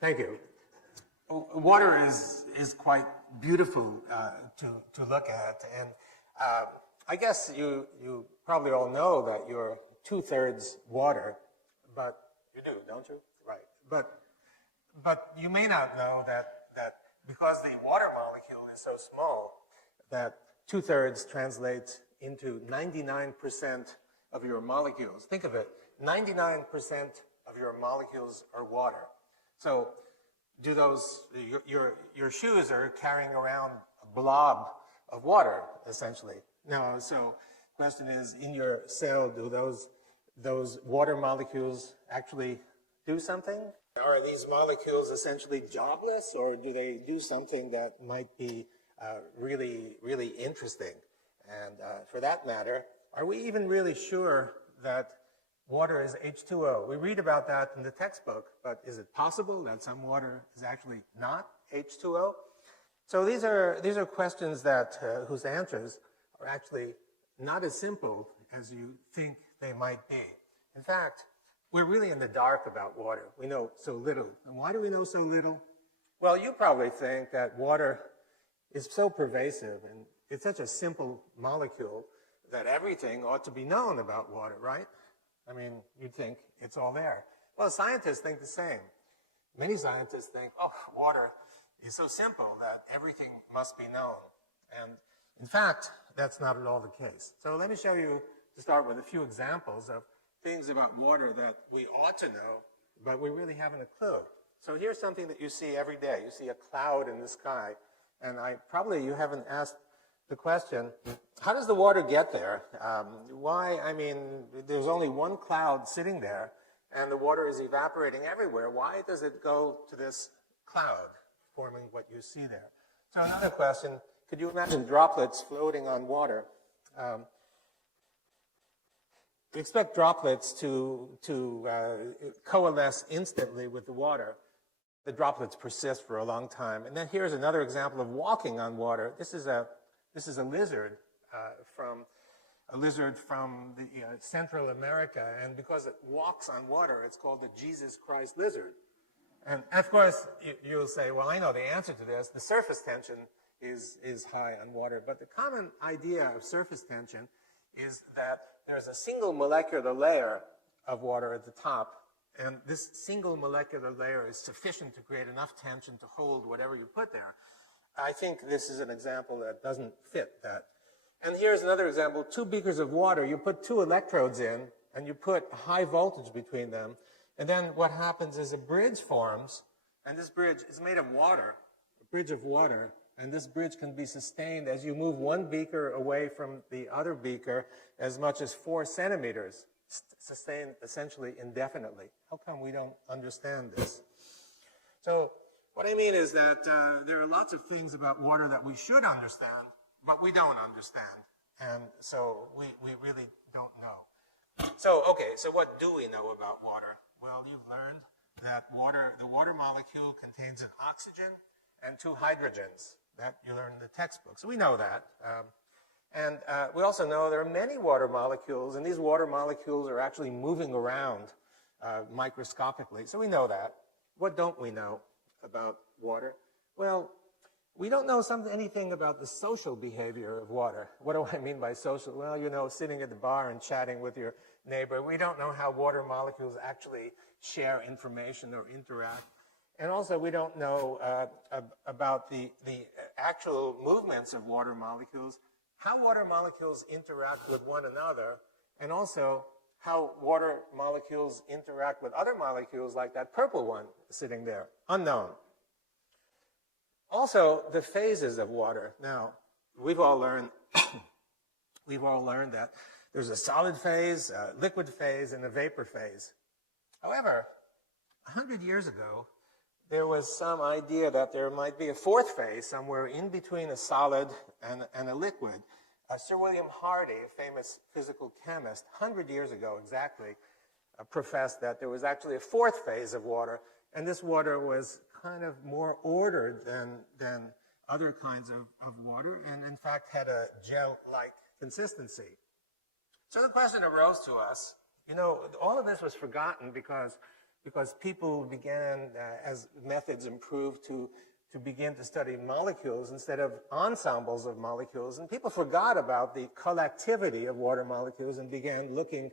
Thank you. Water is quite beautiful to look at, and I guess you probably all know that you're 2/3 water, but you do, don't you? Right. But you may not know that because the water molecule is so small, that 2/3 translates into 99% of your molecules. Think of it, 99% of your molecules are water. So do those, your shoes are carrying around a blob of water, essentially. Now, so the question is, in your cell, do those water molecules actually do something? Are these molecules essentially jobless, or do they do something that might be really, really interesting? And for that matter, are we even really sure that water is H2O? We read about that in the textbook, but is it possible that some water is actually not H2O? So these are questions that whose answers are actually not as simple as you think they might be. In fact, we're really in the dark about water. We know so little. And why do we know so little? Well, you probably think that water is so pervasive and it's such a simple molecule that everything ought to be known about water, right? I mean, you'd think it's all there. Well, scientists think the same. Many scientists think, oh, water is so simple that everything must be known. And in fact, that's not at all the case. So let me show you, to start with, a few examples of things about water that we ought to know, but we really haven't a clue. So here's something that you see every day. You see a cloud in the sky, and you haven't asked the question, how does the water get there? Why? I mean, there's only one cloud sitting there, and the water is evaporating everywhere. Why does it go to this cloud, forming what you see there? So another question, could you imagine droplets floating on water? We expect droplets to coalesce instantly with the water. The droplets persist for a long time. And then here's another example of walking on water. This is a lizard from the Central America, and because it walks on water, it's called the Jesus Christ lizard. And of course, you'll say, well, I know the answer to this. The surface tension is high on water, but the common idea of surface tension is that there's a single molecular layer of water at the top, and this single molecular layer is sufficient to create enough tension to hold whatever you put there. I think this is an example that doesn't fit that. And here's another example, 2 beakers of water. You put 2 electrodes in, and you put high voltage between them, and then what happens is a bridge forms, and this bridge is made of water, a bridge of water, and this bridge can be sustained as you move one beaker away from the other beaker as much as 4 centimeters, sustained essentially indefinitely. How come we don't understand this? So what I mean is that there are lots of things about water that we should understand, but we don't understand. And so we really don't know. So, okay, so what do we know about water? Well, you've learned that the water molecule contains an oxygen and 2 hydrogens. That you learn in the textbook. So we know that. And we also know there are many water molecules, and these water molecules are actually moving around microscopically. So we know that. What don't we know about water? Well, we don't know anything about the social behavior of water. What do I mean by social? Well, you know, sitting at the bar and chatting with your neighbor. We don't know how water molecules actually share information or interact. And also, we don't know about the actual movements of water molecules, how water molecules interact with one another, and also how water molecules interact with other molecules like that purple one sitting there. Unknown. Also, the phases of water. Now, we've all learned that there's a solid phase, a liquid phase, and a vapor phase. However, 100 years ago, there was some idea that there might be a 4th phase somewhere in between a solid and a liquid. Sir William Hardy, a famous physical chemist, 100 years ago exactly, professed that there was actually a 4th phase of water, and this water was kind of more ordered than other kinds of water, and in fact had a gel-like consistency. So the question arose to us, you know, all of this was forgotten because because people began, as methods improved, to begin to study molecules instead of ensembles of molecules. And people forgot about the collectivity of water molecules and began looking,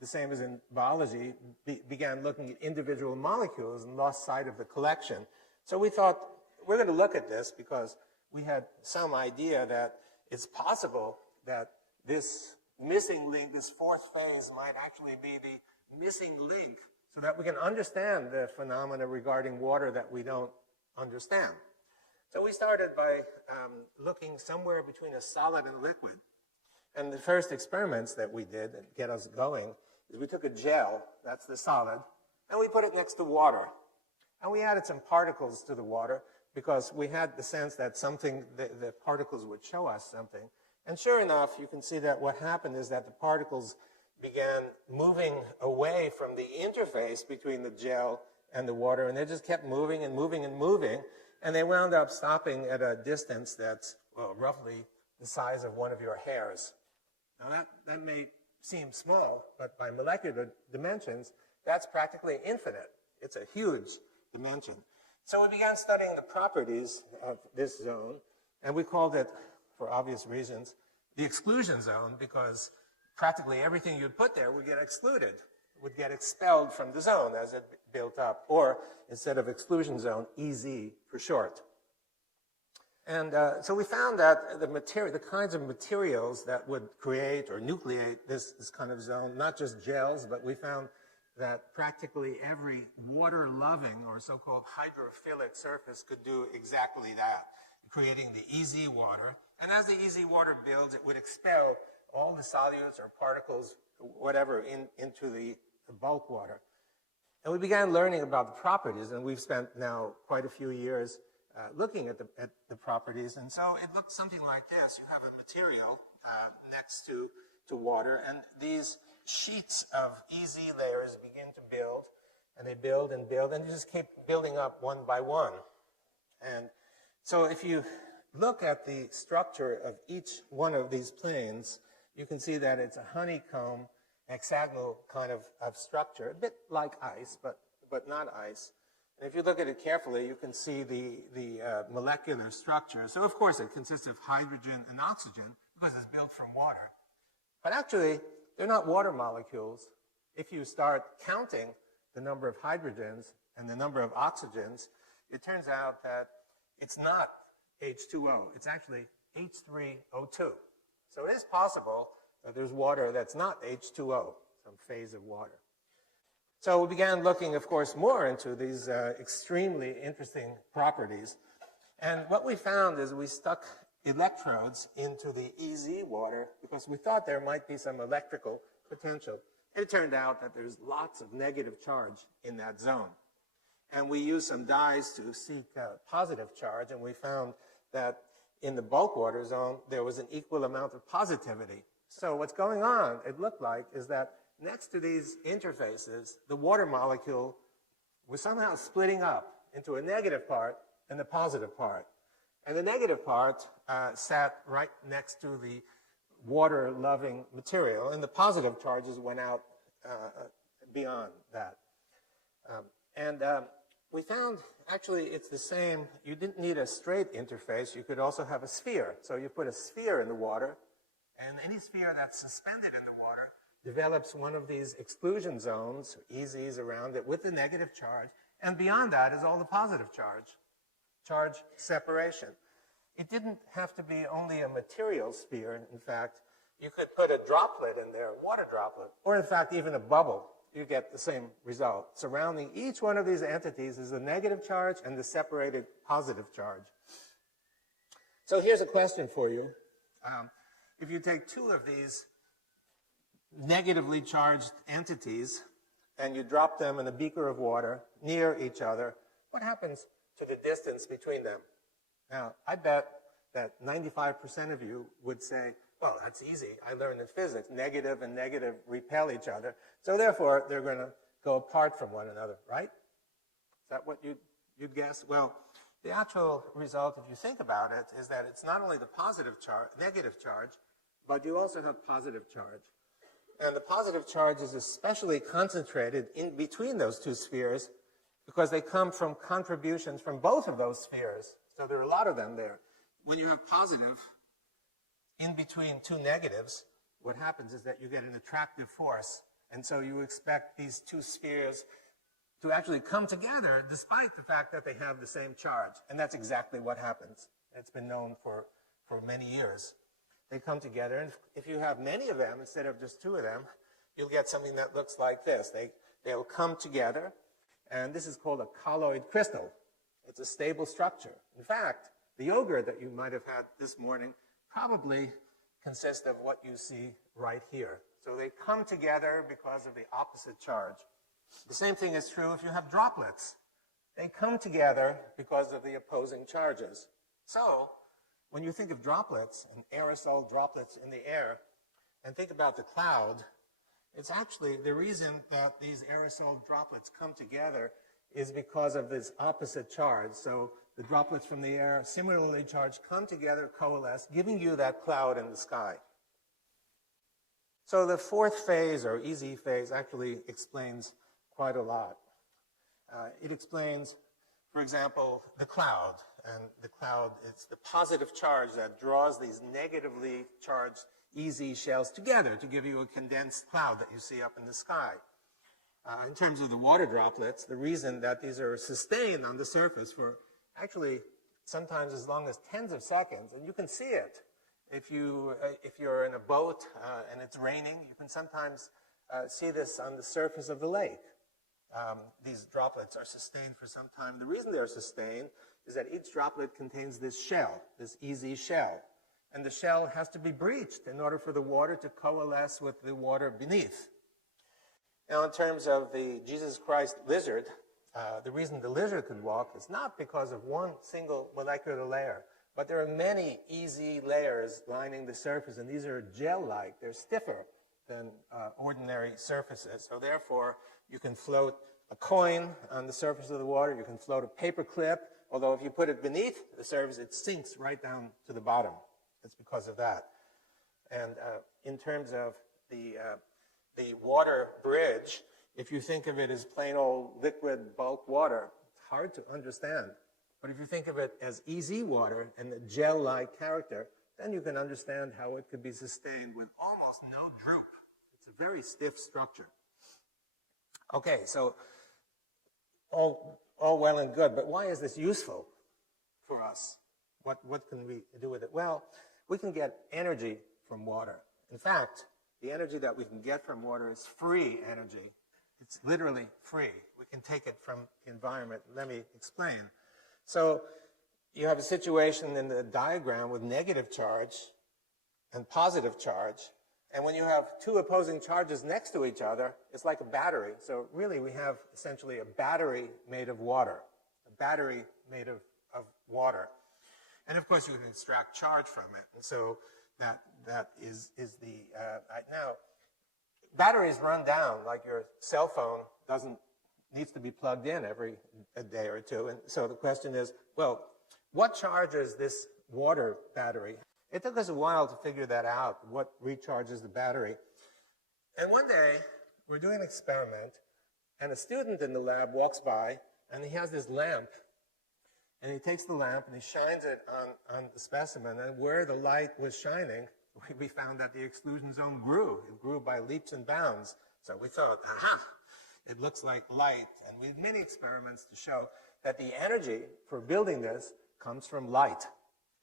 the same as in biology, began looking at individual molecules and lost sight of the collection. So we thought, we're going to look at this because we had some idea that it's possible that this missing link, this fourth phase, might actually be the missing link so that we can understand the phenomena regarding water that we don't understand. So we started by looking somewhere between a solid and liquid. And the first experiments that we did that get us going is we took a gel, that's the solid, and we put it next to water. And we added some particles to the water because we had the sense that something, the particles would show us something. And sure enough, you can see that what happened is that the particles began moving away from the interface between the gel and the water, and they just kept moving and moving and moving, and they wound up stopping at a distance that's, well, roughly the size of one of your hairs. Now that may seem small, but by molecular dimensions, that's practically infinite. It's a huge dimension. So we began studying the properties of this zone, and we called it, for obvious reasons, the exclusion zone, because practically everything you'd put there would get excluded, would get expelled from the zone as it built up, or instead of exclusion zone, EZ for short. And so we found that the kinds of materials that would create or nucleate this kind of zone, not just gels, but we found that practically every water-loving or so-called hydrophilic surface could do exactly that, creating the EZ water. And as the EZ water builds, it would expel all the solutes or particles, whatever, into the bulk water. And we began learning about the properties, and we've spent now quite a few years looking at the properties. And so it looked something like this. You have a material next to water, and these sheets of EZ layers begin to build, and they build and build, and you just keep building up one by one. And so if you look at the structure of each one of these planes, you can see that it's a honeycomb, hexagonal kind of structure, a bit like ice, but not ice. And if you look at it carefully, you can see the molecular structure. So of course it consists of hydrogen and oxygen because it's built from water. But actually, they're not water molecules. If you start counting the number of hydrogens and the number of oxygens, it turns out that it's not H2O. It's actually H3O2. So it is possible that there's water that's not H2O, some phase of water. So we began looking, of course, more into these extremely interesting properties. And what we found is we stuck electrodes into the EZ water because we thought there might be some electrical potential. And it turned out that there's lots of negative charge in that zone. And we used some dyes to seek positive charge, and we found that in the bulk water zone, there was an equal amount of positivity. So what's going on, it looked like, is that next to these interfaces, the water molecule was somehow splitting up into a negative part and the positive part. And the negative part sat right next to the water-loving material, and the positive charges went out beyond that. We found, actually, it's the same. You didn't need a straight interface. You could also have a sphere. So you put a sphere in the water, and any sphere that's suspended in the water develops one of these exclusion zones, EZs around it, with the negative charge. And beyond that is all the positive charge separation. It didn't have to be only a material sphere. In fact, you could put a droplet in there, a water droplet, or in fact, even a bubble. You get the same result. Surrounding each one of these entities is a negative charge and the separated positive charge. So here's a question for you. If you take two of these negatively charged entities and you drop them in a beaker of water near each other, what happens to the distance between them? Now, I bet that 95% of you would say, well, that's easy. I learned in physics, negative and negative repel each other. So therefore, they're going to go apart from one another, right? Is that what you'd guess? Well, the actual result, if you think about it, is that it's not only the positive charge, negative charge, but you also have positive charge. And the positive charge is especially concentrated in between those two spheres because they come from contributions from both of those spheres. So there are a lot of them there. When you have positive in between two negatives, what happens is that you get an attractive force. And so you expect these two spheres to actually come together despite the fact that they have the same charge. And that's exactly what happens. It's been known for many years. They come together, and if you have many of them instead of just two of them, you'll get something that looks like this. They'll come together, and this is called a colloid crystal. It's a stable structure. In fact, the yogurt that you might have had this morning probably consists of what you see right here. So they come together because of the opposite charge. The same thing is true if you have droplets. They come together because of the opposing charges. So when you think of droplets and aerosol droplets in the air, and think about the cloud, it's actually the reason that these aerosol droplets come together is because of this opposite charge. So the droplets from the air, similarly charged, come together, coalesce, giving you that cloud in the sky. So the fourth phase, or easy phase, actually explains quite a lot. It explains, for example, the cloud. And the cloud, it's the positive charge that draws these negatively charged EZ shells together to give you a condensed cloud that you see up in the sky. In terms of the water droplets, the reason that these are sustained on the surface for actually sometimes as long as tens of seconds, and you can see it. If you're in a boat and it's raining, you can sometimes see this on the surface of the lake. These droplets are sustained for some time. The reason they're sustained is that each droplet contains this shell, this EZ shell. And the shell has to be breached in order for the water to coalesce with the water beneath. Now, in terms of the Jesus Christ lizard, the reason the lizard could walk is not because of one single molecular layer, but there are many EZ layers lining the surface, and these are gel-like. They're stiffer than ordinary surfaces. So therefore, you can float a coin on the surface of the water. You can float a paper clip, although if you put it beneath the surface, it sinks right down to the bottom. It's because of that. And in terms of the water bridge, if you think of it as plain old liquid bulk water, it's hard to understand. But if you think of it as EZ water and the gel-like character, then you can understand how it could be sustained with almost no droop. It's a very stiff structure. Okay, so all well and good, but why is this useful for us? What can we do with it? Well, we can get energy from water. In fact, the energy that we can get from water is free energy. It's literally free. We can take it from the environment. Let me explain. So you have a situation in the diagram with negative charge and positive charge. And when you have two opposing charges next to each other, it's like a battery. So really we have essentially a battery made of water. A battery made of water. And of course you can extract charge from it. And so that is the, now, batteries run down like your cell phone needs to be plugged in every day or two. And so the question is, well, what charges this water battery? It took us a while to figure that out, what recharges the battery. And one day, we're doing an experiment, and a student in the lab walks by, and he has this lamp. And he takes the lamp, and he shines it on the specimen. And where the light was shining, we found that the exclusion zone grew. It grew by leaps and bounds. So we thought, aha, it looks like light. And we did many experiments to show that the energy for building this comes from light.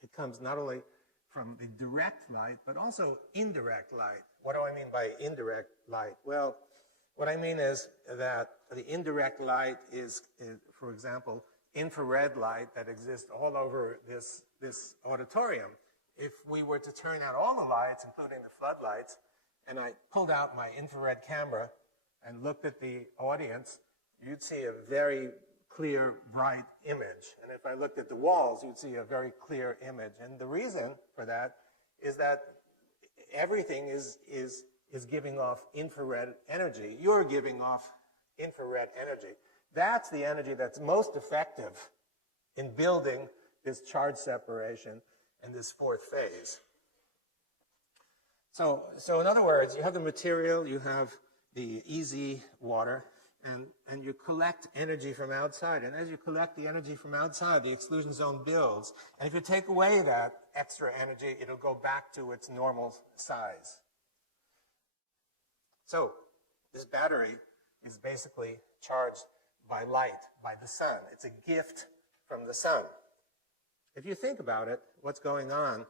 It comes not only from the direct light, but also indirect light. What do I mean by indirect light? Well, what I mean is that the indirect light is for example, infrared light that exists all over this auditorium. If we were to turn out all the lights, including the floodlights, and I pulled out my infrared camera and looked at the audience, you'd see a very clear, bright image. And if I looked at the walls, you'd see a very clear image. And the reason for that is that everything is giving off infrared energy. You're giving off infrared energy. That's the energy that's most effective in building this charge separation in this fourth phase. So in other words, you have the material, you have the easy water, and you collect energy from outside. And as you collect the energy from outside, the exclusion zone builds. And if you take away that extra energy, it'll go back to its normal size. So this battery is basically charged by light, by the sun. It's a gift from the sun. If you think about it, what's going on,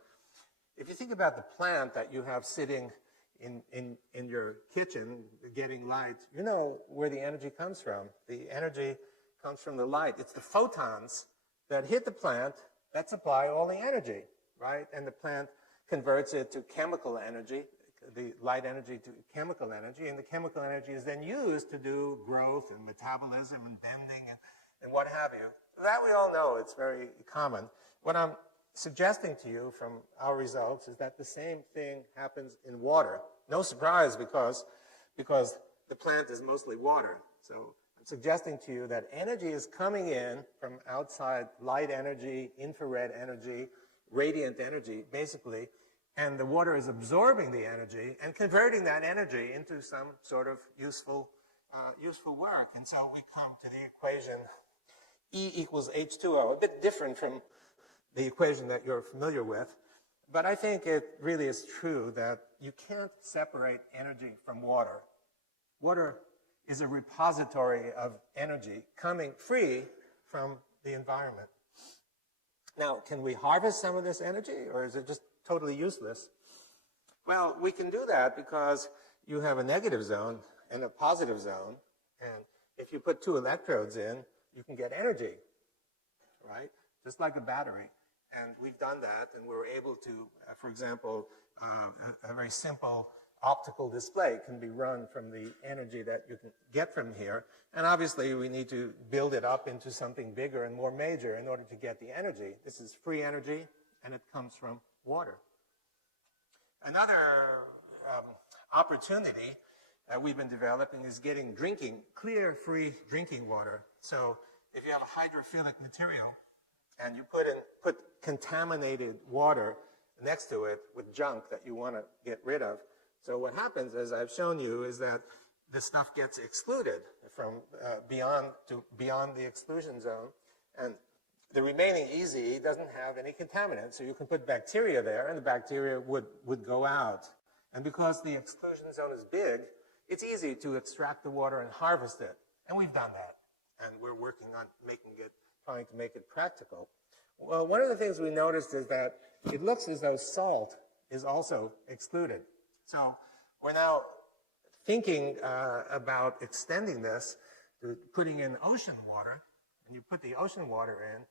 if you think about the plant that you have sitting in your kitchen getting light, you know where the energy comes from. The energy comes from the light. It's the photons that hit the plant that supply all the energy, right? And the plant converts it to chemical energy, the light energy to chemical energy, and the chemical energy is then used to do growth and metabolism and bending and what have you. That we all know, it's very common. What I'm suggesting to you from our results is that the same thing happens in water. No surprise because the plant is mostly water. So I'm suggesting to you that energy is coming in from outside, light energy, infrared energy, radiant energy, basically, and the water is absorbing the energy and converting that energy into some sort of useful work. And so we come to the equation E equals H2O, a bit different from the equation that you're familiar with. But I think it really is true that you can't separate energy from water. Water is a repository of energy coming free from the environment. Now, can we harvest some of this energy, or is it just totally useless? Well, we can do that because you have a negative zone and a positive zone, and if you put two electrodes in, you can get energy, right? Just like a battery. And we've done that, and we were able to, for example, a very simple optical display can be run from the energy that you can get from here. And obviously, we need to build it up into something bigger and more major in order to get the energy. This is free energy, and it comes from water. Another opportunity that we've been developing is getting clear, free drinking water. So if you have a hydrophilic material, and you put contaminated water next to it with junk that you want to get rid of. So what happens, as I've shown you, is that this stuff gets excluded from beyond the exclusion zone, and the remaining EZ doesn't have any contaminants. So you can put bacteria there, and the bacteria would go out. And because the exclusion zone is big, it's easy to extract the water and harvest it. And we've done that, and we're working on trying to make it practical. Well, one of the things we noticed is that it looks as though salt is also excluded. So we're now thinking about extending this to putting in ocean water, and you put the ocean water in,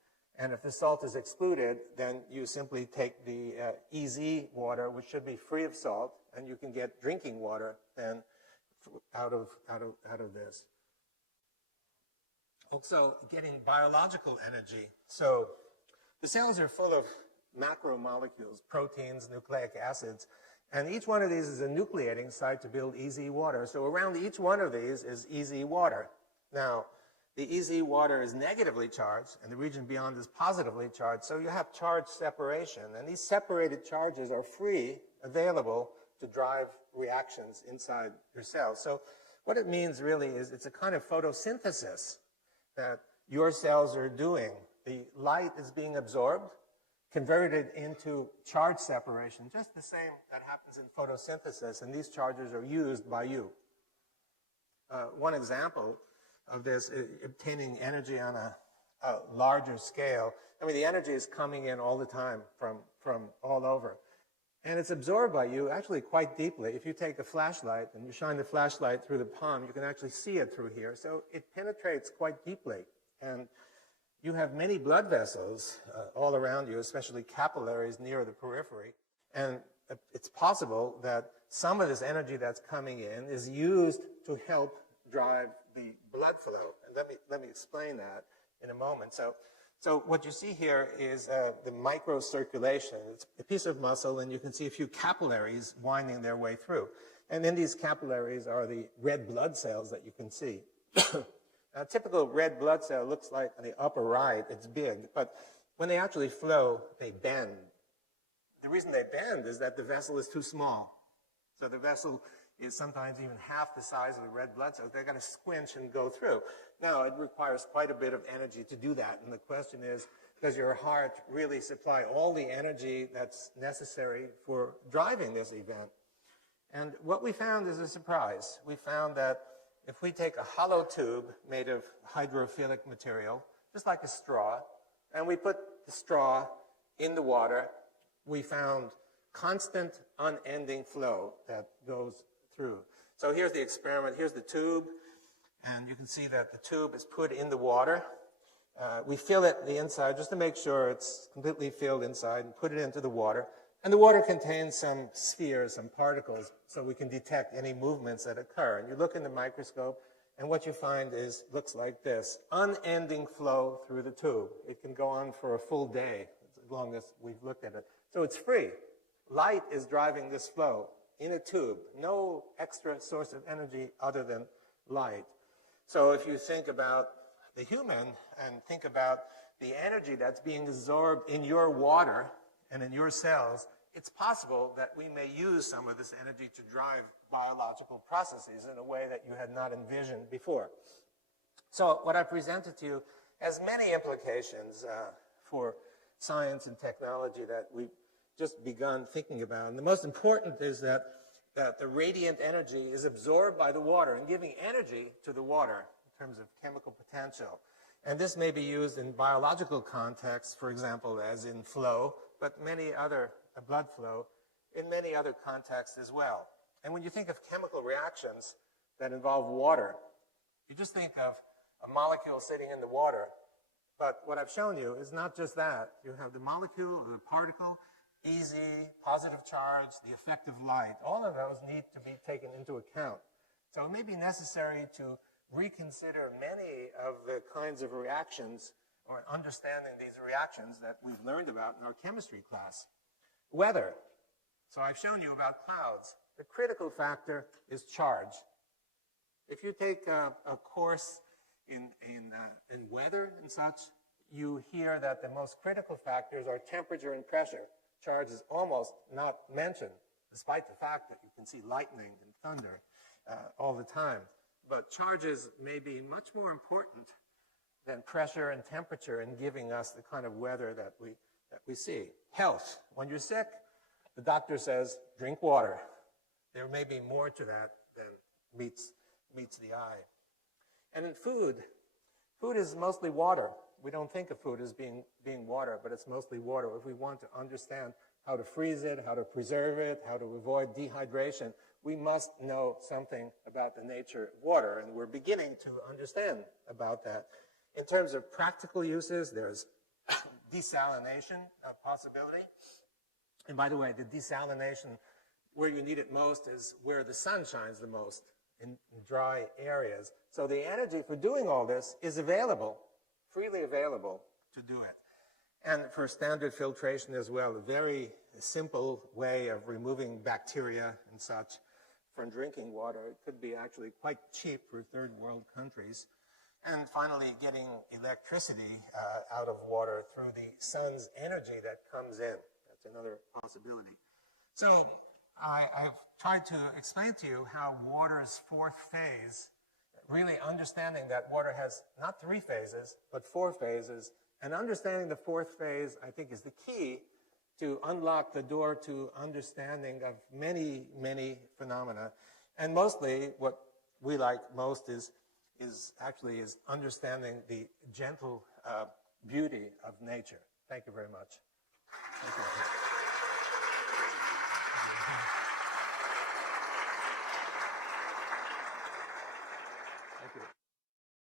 and if the salt is excluded, then you simply take the EZ water, which should be free of salt, and you can get drinking water then out of this. Also, getting biological energy. So the cells are full of macromolecules, proteins, nucleic acids, and each one of these is a nucleating site to build EZ water. So around each one of these is EZ water. Now, the EZ water is negatively charged, and the region beyond is positively charged. So you have charge separation, and these separated charges are free, available to drive reactions inside your cells. So what it means really is it's a kind of photosynthesis that your cells are doing. The light is being absorbed, converted into charge separation, just the same that happens in photosynthesis, and these charges are used by you. One example of this is obtaining energy on a larger scale. I mean, the energy is coming in all the time from all over. And it's absorbed by you actually quite deeply. If you take a flashlight and you shine the flashlight through the palm, you can actually see it through here. So it penetrates quite deeply. And you have many blood vessels all around you, especially capillaries near the periphery. And it's possible that some of this energy that's coming in is used to help drive the blood flow. And let me explain that in a moment. So what you see here is the microcirculation. It's a piece of muscle, and you can see a few capillaries winding their way through. And in these capillaries are the red blood cells that you can see. A typical red blood cell looks like on the upper right, it's big, but when they actually flow, they bend. The reason they bend is that the vessel is too small. So the vessel is sometimes even half the size of the red blood cells. They've got to squinch and go through. Now, it requires quite a bit of energy to do that. And the question is, does your heart really supply all the energy that's necessary for driving this event? And what we found is a surprise. We found that if we take a hollow tube made of hydrophilic material, just like a straw, and we put the straw in the water, we found constant, unending flow that goes through. So here's the experiment. Here's the tube, and you can see that the tube is put in the water. We fill it the inside just to make sure it's completely filled inside and put it into the water. And the water contains some spheres, some particles, so we can detect any movements that occur. And you look in the microscope, and what you find looks like this: unending flow through the tube. It can go on for a full day, as long as we've looked at it. So it's free. Light is driving this flow in a tube. No extra source of energy other than light. So if you think about the human and think about the energy that's being absorbed in your water and in your cells, it's possible that we may use some of this energy to drive biological processes in a way that you had not envisioned before. So what I presented to you has many implications for science and technology that we've just begun thinking about. And the most important is that the radiant energy is absorbed by the water and giving energy to the water in terms of chemical potential. And this may be used in biological contexts, for example, as in flow, but many other blood flow in many other contexts as well. And when you think of chemical reactions that involve water, you just think of a molecule sitting in the water. But what I've shown you is not just that. You have the molecule or the particle, easy, positive charge, the effect of light. All of those need to be taken into account. So it may be necessary to reconsider many of the kinds of reactions or understanding these reactions that we've learned about in our chemistry class. Weather. So I've shown you about clouds. The critical factor is charge. If you take a course in weather and such, you hear that the most critical factors are temperature and pressure. Charge is almost not mentioned, despite the fact that you can see lightning and thunder all the time. But charges may be much more important than pressure and temperature in giving us the kind of weather that we see. Health. When you're sick, the doctor says, drink water. There may be more to that than meets the eye. And in food is mostly water. We don't think of food as being water, but it's mostly water. If we want to understand how to freeze it, how to preserve it, how to avoid dehydration, we must know something about the nature of water, and we're beginning to understand about that. In terms of practical uses, there's desalination possibility. And by the way, the desalination, where you need it most is where the sun shines the most, in dry areas. So the energy for doing all this is available, freely available to do it. And for standard filtration as well, a very simple way of removing bacteria and such from drinking water. It could be actually quite cheap for third world countries. And finally, getting electricity out of water through the sun's energy that comes in. That's another possibility. So I've tried to explain to you how water's fourth phase, really understanding that water has not 3 phases, but 4 phases. And understanding the fourth phase, I think, is the key to unlock the door to understanding of many, many phenomena. And mostly, what we like most is understanding the gentle beauty of nature. Thank you very much. Thank you.